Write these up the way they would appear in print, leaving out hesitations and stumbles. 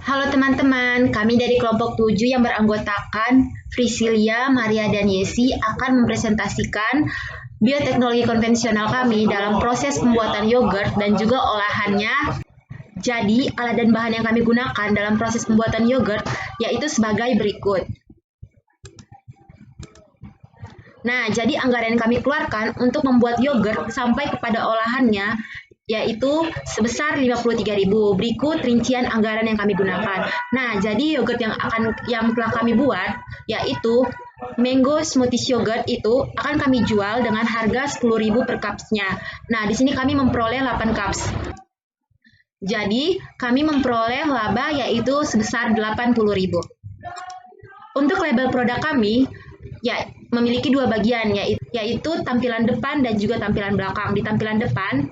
Halo teman-teman, kami dari kelompok 7 yang beranggotakan Frisilia, Maria, dan Yesi akan mempresentasikan bioteknologi konvensional kami dalam proses pembuatan yogurt dan juga olahannya. Jadi, alat dan bahan yang kami gunakan dalam proses pembuatan yogurt yaitu sebagai berikut. Nah, jadi anggaran yang kami keluarkan untuk membuat yogurt sampai kepada olahannya yaitu sebesar 53.000. Berikut rincian anggaran yang kami gunakan. Nah, jadi yogurt yang telah kami buat yaitu Mango Smoothies Yogurt itu akan kami jual dengan harga 10.000 per cupsnya. Nah, di sini kami memperoleh 8 cups. Jadi, kami memperoleh laba yaitu sebesar 80.000. Untuk label produk kami ya memiliki dua bagian yaitu tampilan depan dan juga tampilan belakang. Di tampilan depan,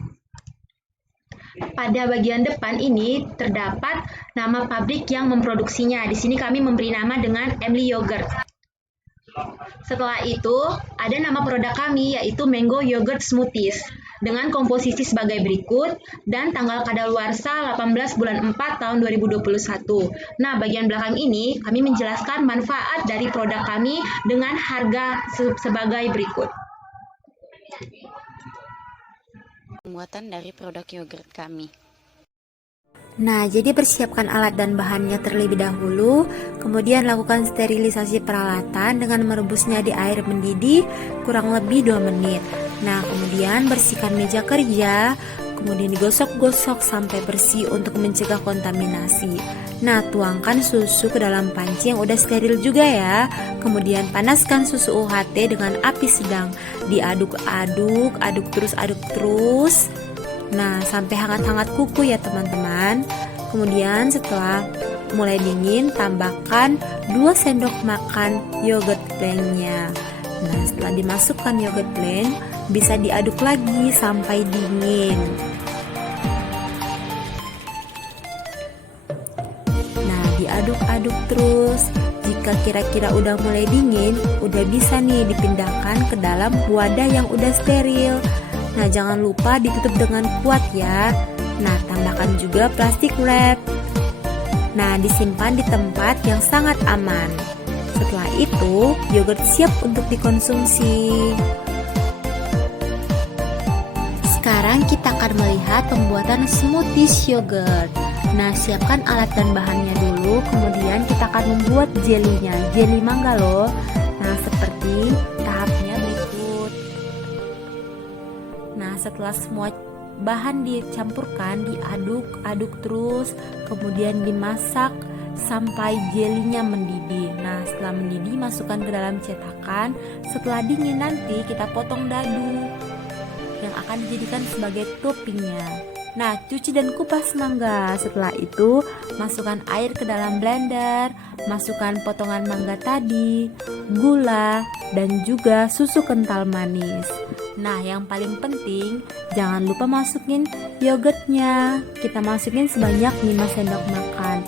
pada bagian depan ini terdapat nama pabrik yang memproduksinya. Di sini kami memberi nama dengan Emily Yogurt. Setelah itu, ada nama produk kami yaitu Mango Yogurt Smoothies dengan komposisi sebagai berikut dan tanggal kadaluarsa 18 bulan 4 tahun 2021. Nah, bagian belakang ini kami menjelaskan manfaat dari produk kami dengan harga sebagai berikut. Pembuatan dari produk yogurt kami. Nah, jadi persiapkan alat dan bahannya terlebih dahulu, kemudian lakukan sterilisasi peralatan dengan merebusnya di air mendidih kurang lebih 2 menit. Nah, kemudian bersihkan meja kerja, kemudian digosok-gosok sampai bersih untuk mencegah kontaminasi. Nah, tuangkan susu ke dalam panci yang udah steril juga ya. Kemudian panaskan susu UHT dengan api sedang. Diaduk-aduk, aduk terus. Nah, sampai hangat-hangat kuku ya teman-teman. Kemudian setelah mulai dingin, tambahkan 2 sendok makan yogurt blendnya. Nah, setelah dimasukkan yogurt blend, bisa diaduk lagi sampai dingin. Nah, diaduk-aduk terus. Jika kira-kira udah mulai dingin, udah bisa nih dipindahkan ke dalam wadah yang udah steril. Nah, jangan lupa ditutup dengan kuat ya. Nah, tambahkan juga plastik wrap. Nah, disimpan di tempat yang sangat aman. Setelah itu, yogurt siap untuk dikonsumsi. Sekarang kita akan melihat pembuatan smoothies yogurt. Nah, siapkan alat dan bahannya dulu, kemudian kita akan membuat jelinya. Jeli mangga loh. Nah, seperti tahapnya berikut. Nah, setelah semua bahan dicampurkan, diaduk terus, kemudian dimasak sampai jelinya mendidih. Nah, setelah mendidih, masukkan ke dalam cetakan. Setelah dingin nanti kita potong dadu yang akan dijadikan sebagai toppingnya. Nah, cuci dan kupas mangga. Setelah itu, masukkan air ke dalam blender, masukkan potongan mangga tadi, gula, dan juga susu kental manis. Nah, yang paling penting, jangan lupa masukin yogurtnya. Kita masukin sebanyak 5 sendok makan.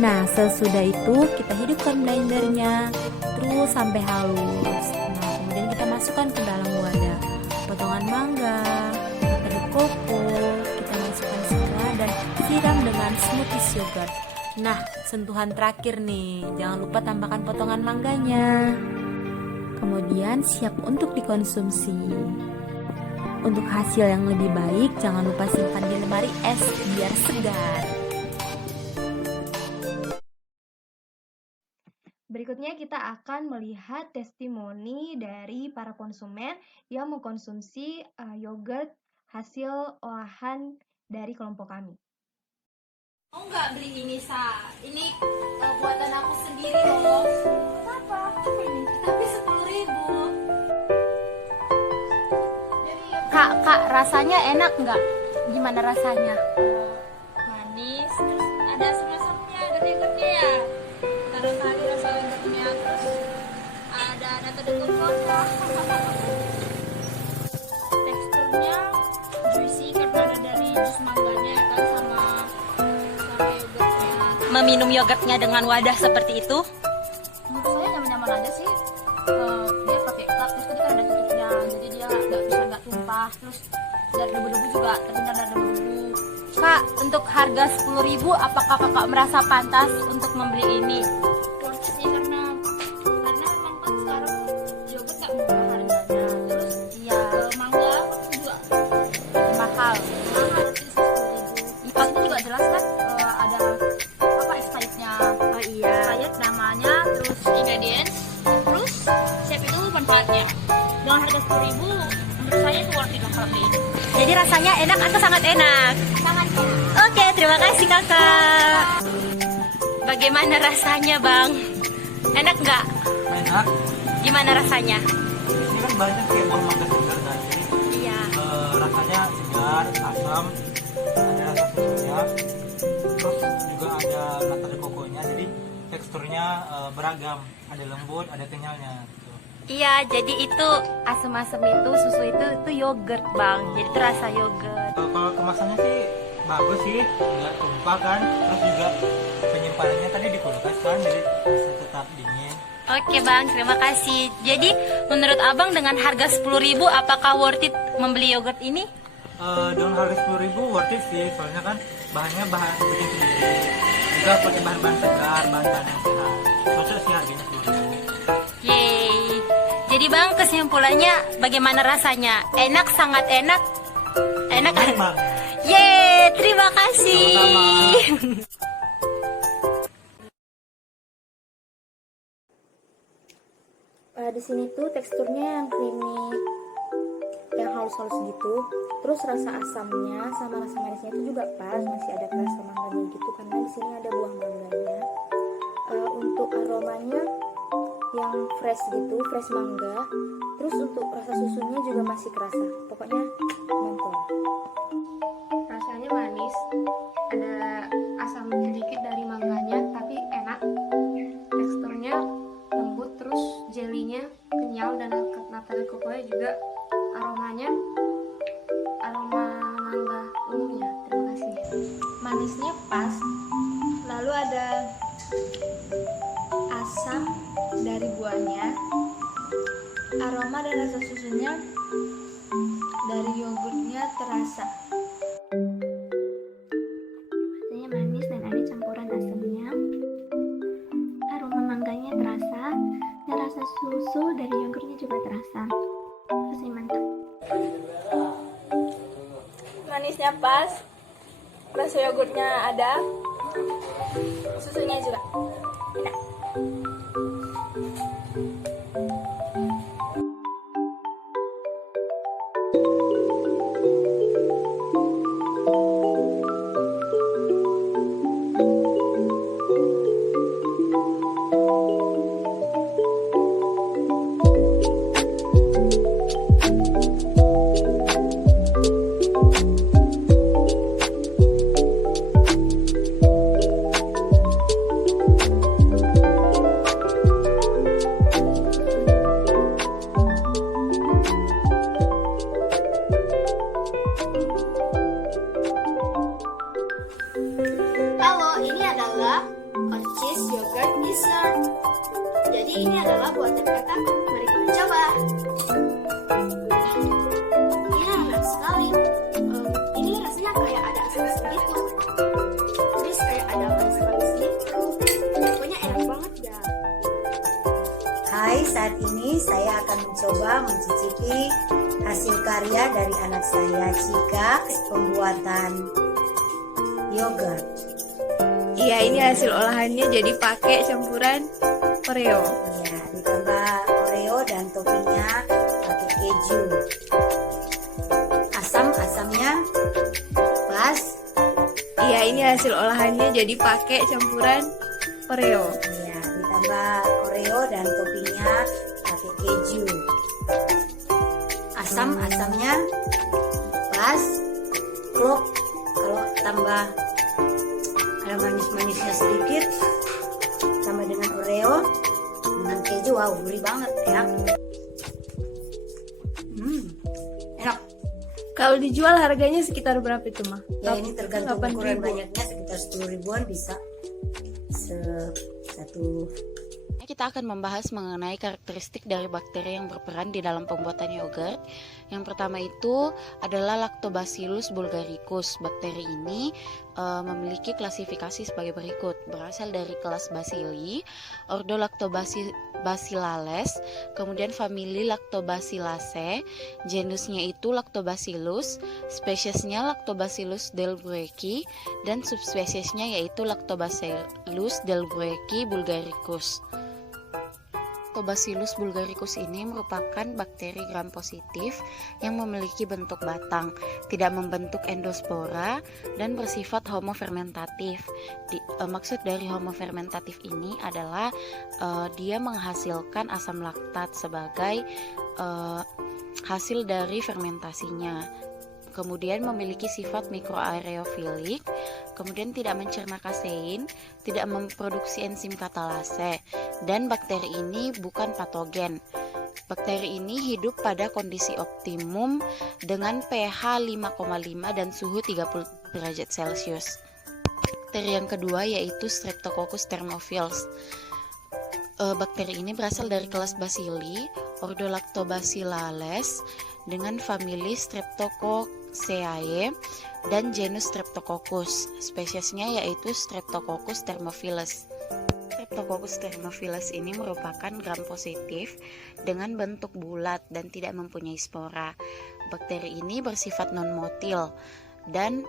Nah, sesudah itu kita hidupkan blendernya terus sampai halus. Nah, kemudian kita masukkan ke dalam wadah. Potongan mangga, tepung koko, kita masukkan semua dan siram dengan smoothies yogurt. Nah, sentuhan terakhir nih, jangan lupa tambahkan potongan mangganya. Kemudian siap untuk dikonsumsi. Untuk hasil yang lebih baik, jangan lupa simpan di lemari es biar segar. Berikutnya kita akan melihat testimoni dari para konsumen yang mengkonsumsi yogurt hasil olahan dari kelompok kami. Mau nggak beli ini, Sa? Ini buatan aku sendiri loh. Kenapa? Apa ini? Tapi 10.000. Kak, rasanya enak nggak? Gimana rasanya? Manis, terus ada asam-asamnya, ada yogurtnya ya. Karena tadi rasa yogurtnya, terus ada nata de coco. Teksturnya juicy karena ada dari jus mangganya kan sama yogurtnya. Meminum yogurtnya dengan wadah seperti itu? Menurut saya nyaman-nyaman aja sih. Dia pakai cup, terus tadi kan ada tutupnya, jadi dia nggak tumpah. Terus dari debu-debu juga terhindar dari debu-debu. Kak, untuk harga 10.000 apakah kakak merasa pantas untuk membeli ini? Worth it sih karena emang kan sekarang yogurt gak murah harganya. Terus Iya, mangga juga mahal. mahal sih 10.000. Di sini juga jelas kan ada apa expirednya. Oh iya. Expired namanya, terus ingredients, terus chef itu manfaatnya. Dengan harga 10.000 menurut saya itu worth it lah kalau beli ini. Jadi rasanya enak atau sangat enak? Sangat enak. Oke, terima kasih kakak. Bagaimana rasanya bang? Enak nggak? Enak. Gimana rasanya? Ini kan banyak kayak buah mangga segar kan, jadi Iya. rasanya segar, asam, ada rasa susunya, terus juga ada nata de coconya, jadi teksturnya beragam, ada lembut, ada kenyalnya. Gitu. Iya, jadi itu asam-asam itu susu itu yogurt bang. Jadi itu rasa yogurt. Kalau kemasannya sih bagus sih, nggak tumpah kan, terus juga penyimpanannya tadi di kulkas kan, jadi bisa tetap dingin. Oke bang, terima kasih. Jadi menurut abang dengan harga 10.000 apakah worth it membeli yogurt ini? Dengan harga 10.000 worth it sih, soalnya kan bahannya bahan bikin sendiri, juga pakai bahan-bahan segar, bahan-bahan yang sehat. Cocok sih harganya 10.000. Yeay. Jadi bang, kesimpulannya bagaimana rasanya? Enak, sangat enak. Enak kan? Enak banget. Yeay, terima kasih. Sama-sama. Di sini tuh teksturnya yang creamy, yang halus-halus gitu. Terus rasa asamnya sama rasa manisnya itu juga pas, masih ada rasa mangganya gitu karena di sini ada buah mangganya. Untuk aromanya yang fresh gitu, fresh mangga. Terus untuk rasa susunya juga masih kerasa. Pokoknya mantap. Rasanya manis, ada asam sedikit dari mangganya, tapi enak. Teksturnya lembut, terus jelinya kenyal, dan nata de coconya juga aromanya aroma mangga umumnya. Terima kasih. Manisnya pas, lalu ada asam dari buahnya, aroma dan rasa susunya dari yogurtnya terasa. Rasanya manis dan ada campuran asamnya. Aroma mangganya terasa dan rasa susu dari yogurtnya juga terasa. Rasanya mantap. Manisnya pas, rasa yogurtnya ada, susunya juga. Halo, ini adalah Orchis Yogurt Dessert. Jadi ini adalah buatan kakak. Mari kita coba. Ini enak sekali. Ini rasanya kayak ada asam-asam gitu. Terus kayak ada manis-manis gitu. Pokoknya enak banget ya. Hai, saat ini saya akan mencoba mencicipi hasil karya dari anak saya, Cika, pembuatan yogurt. Iya, ini hasil olahannya, jadi pakai campuran Oreo. Ya, ditambah Oreo dan toppingnya pakai keju. Asamnya pas. Iya, ini hasil olahannya, jadi pakai campuran Oreo. Ya, ditambah Oreo dan toppingnya pakai keju. Asamnya pas. Klop kalau tambah ada manis-manisnya sedikit, tambah dengan Oreo dengan keju, wow, gurih banget ya. Enak. Kalau dijual harganya sekitar berapa itu, Mah? Ya, ini tergantung 8.000. ukuran banyaknya, sekitar 10 ribuan bisa satu Kita akan membahas mengenai karakteristik dari bakteri yang berperan di dalam pembuatan yogurt. Yang pertama itu adalah Lactobacillus bulgaricus. Bakteri ini memiliki klasifikasi sebagai berikut. Berasal dari kelas Bacilli, ordo Lactobacillales, kemudian famili Lactobacilliaceae, genusnya itu Lactobacillus, spesiesnya Lactobacillus delbrueckii, dan subspesiesnya yaitu Lactobacillus delbrueckii bulgaricus. Lactobacillus bulgaricus ini merupakan bakteri gram positif yang memiliki bentuk batang, tidak membentuk endospora, dan bersifat homofermentatif. Maksud dari homofermentatif ini adalah dia menghasilkan asam laktat sebagai hasil dari fermentasinya. Kemudian memiliki sifat mikroaerofilik, kemudian tidak mencerna kasein, tidak memproduksi enzim katalase, dan bakteri ini bukan patogen. Bakteri ini hidup pada kondisi optimum dengan pH 5,5 dan suhu 30 derajat Celcius. Bakteri yang kedua yaitu Streptococcus thermophilus. Bakteri ini berasal dari kelas Bacilli, ordo Lactobacillales, dengan famili Streptococcaceae dan genus Streptococcus. Spesiesnya yaitu Streptococcus thermophilus. Streptococcus thermophilus ini merupakan gram positif dengan bentuk bulat dan tidak mempunyai spora. Bakteri ini bersifat non-motil dan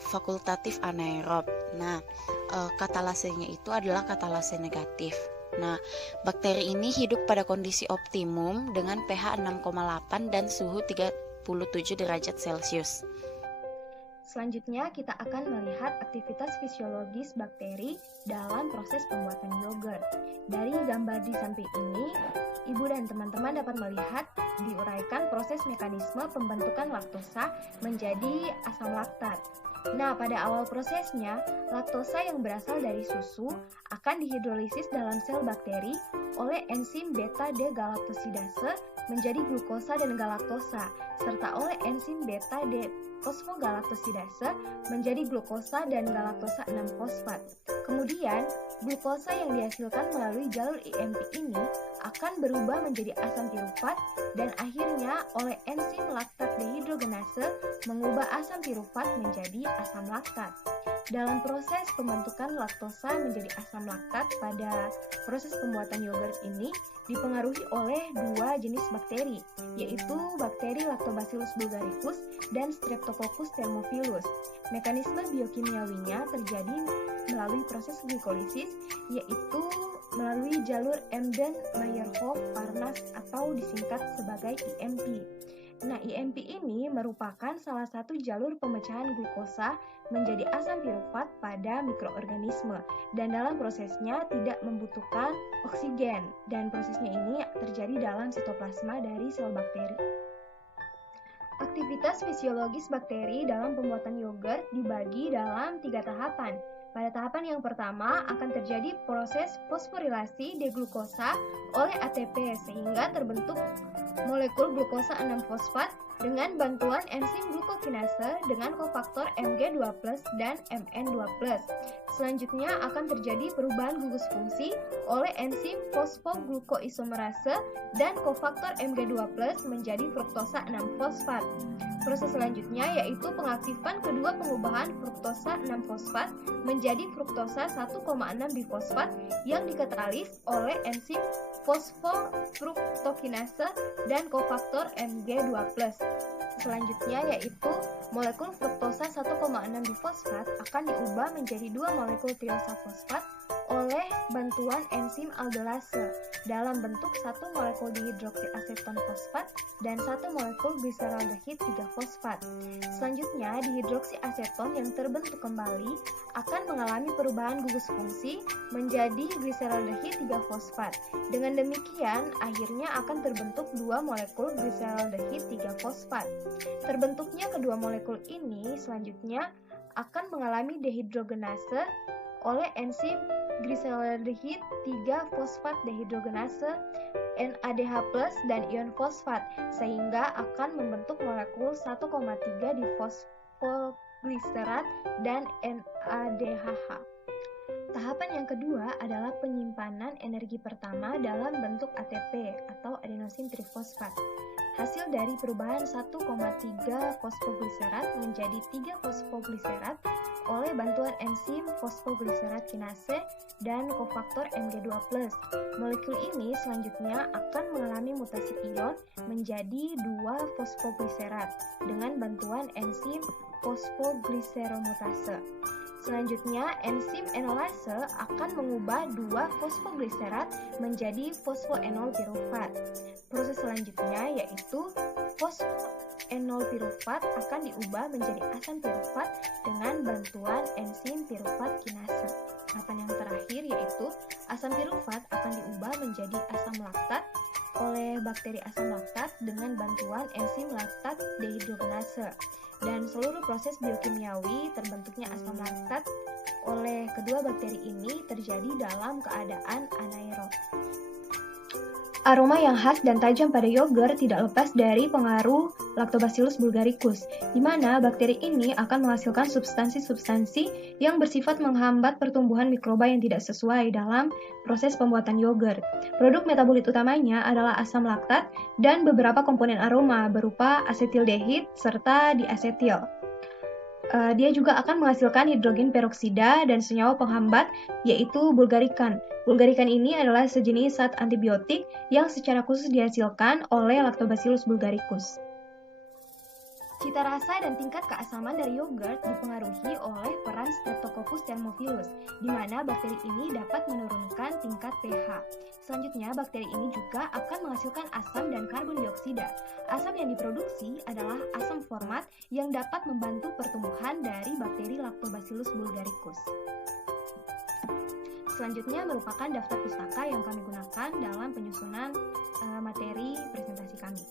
fakultatif anaerob. Nah, katalasenya itu adalah katalase negatif. Nah, bakteri ini hidup pada kondisi optimum dengan pH 6,8 dan suhu 37 derajat Celcius. Selanjutnya kita akan melihat aktivitas fisiologis bakteri dalam proses pembuatan yogurt. Dari gambar di samping ini, Ibu dan teman-teman dapat melihat diuraikan proses mekanisme pembentukan laktosa menjadi asam laktat. Nah, pada awal prosesnya, laktosa yang berasal dari susu akan dihidrolisis dalam sel bakteri oleh enzim beta-D-galaktosidase menjadi glukosa dan galaktosa, serta oleh enzim beta-D-fosfogalaktosidase menjadi glukosa dan galaktosa 6-fosfat. Kemudian, glukosa yang dihasilkan melalui jalur IMP ini akan berubah menjadi asam pirufat dan akhirnya oleh enzim laktat dehidrogenase mengubah asam pirufat menjadi asam laktat. Dalam proses pembentukan laktosa menjadi asam laktat pada proses pembuatan yogurt ini dipengaruhi oleh dua jenis bakteri, yaitu bakteri Lactobacillus bulgaricus dan Streptococcus thermophilus. Mekanisme biokimiawinya terjadi melalui proses glikolisis, yaitu melalui jalur Embden-Meyerhof-Parnas atau disingkat sebagai IMP. Nah, IMP ini merupakan salah satu jalur pemecahan glukosa menjadi asam pirufat pada mikroorganisme dan dalam prosesnya tidak membutuhkan oksigen dan prosesnya ini terjadi dalam sitoplasma dari sel bakteri. Aktivitas fisiologis bakteri dalam pembuatan yogurt dibagi dalam 3 tahapan. Pada tahapan yang pertama akan terjadi proses fosforilasi deglukosa oleh ATP sehingga terbentuk molekul glukosa 6-fosfat dengan bantuan enzim glukokinase dengan kofaktor Mg2+ dan Mn2+. Selanjutnya akan terjadi perubahan gugus fungsi oleh enzim fosfoglukoisomerase dan kofaktor Mg2+ menjadi fruktosa 6-fosfat. Proses selanjutnya yaitu pengaktifan kedua pengubahan fruktosa 6-fosfat menjadi fruktosa 1,6-difosfat yang dikatalis oleh enzim fosfofruktokinase dan kofaktor Mg2+. Selanjutnya yaitu molekul fruktosa 1,6-difosfat akan diubah menjadi 2 molekul tiosa fosfat oleh bantuan enzim aldolase dalam bentuk 1 molekul dihidroksiaseton fosfat dan 1 molekul gliseraldehid 3-fosfat. Selanjutnya, dihidroksiaseton yang terbentuk kembali akan mengalami perubahan gugus fungsi menjadi gliseraldehid 3-fosfat. Dengan demikian, akhirnya akan terbentuk 2 molekul gliseraldehid 3-fosfat. Terbentuknya kedua molekul ini selanjutnya akan mengalami dehidrogenase oleh enzim gliseraldehid 3-fosfat dehidrogenase NADH+ dan ion fosfat sehingga akan membentuk molekul 1,3-difosfoglycerat dan NADHH. Tahapan yang kedua adalah penyimpanan energi pertama dalam bentuk ATP atau adenosin trifosfat. Hasil dari perubahan 1,3 fosfogliserat menjadi 3 fosfogliserat oleh bantuan enzim fosfogliserat kinase dan kofaktor Mg2+. Molekul ini selanjutnya akan mengalami mutasi ion menjadi 2 fosfogliserat dengan bantuan enzim fosfogliseromutase. Selanjutnya, enzim enolase akan mengubah 2 fosfogliserat menjadi fosfoenol pirufat. Proses selanjutnya yaitu fosfoenol pirufat akan diubah menjadi asam pirufat dengan bantuan enzim pirufat kinase. Tahapan yang terakhir yaitu asam pirufat akan diubah menjadi asam laktat oleh bakteri asam laktat dengan bantuan enzim laktat dehidrogenase. Dan seluruh proses biokimiawi terbentuknya asam laktat oleh kedua bakteri ini terjadi dalam keadaan anaerob. Aroma yang khas dan tajam pada yogurt tidak lepas dari pengaruh Lactobacillus bulgaricus, di mana bakteri ini akan menghasilkan substansi-substansi yang bersifat menghambat pertumbuhan mikroba yang tidak sesuai dalam proses pembuatan yogurt. Produk metabolit utamanya adalah asam laktat dan beberapa komponen aroma berupa asetildehid serta diasetil. Dia juga akan menghasilkan hidrogen peroksida dan senyawa penghambat yaitu bulgarikan. Bulgarikan ini adalah sejenis zat antibiotik yang secara khusus dihasilkan oleh Lactobacillus bulgaricus. Cita rasa dan tingkat keasaman dari yogurt dipengaruhi oleh peran Streptococcus thermophilus, di mana bakteri ini dapat menurunkan tingkat pH. Selanjutnya, bakteri ini juga akan menghasilkan asam dan karbon dioksida. Asam yang diproduksi adalah asam format yang dapat membantu pertumbuhan dari bakteri Lactobacillus bulgaricus. Selanjutnya merupakan daftar pustaka yang kami gunakan dalam penyusunan materi presentasi kami.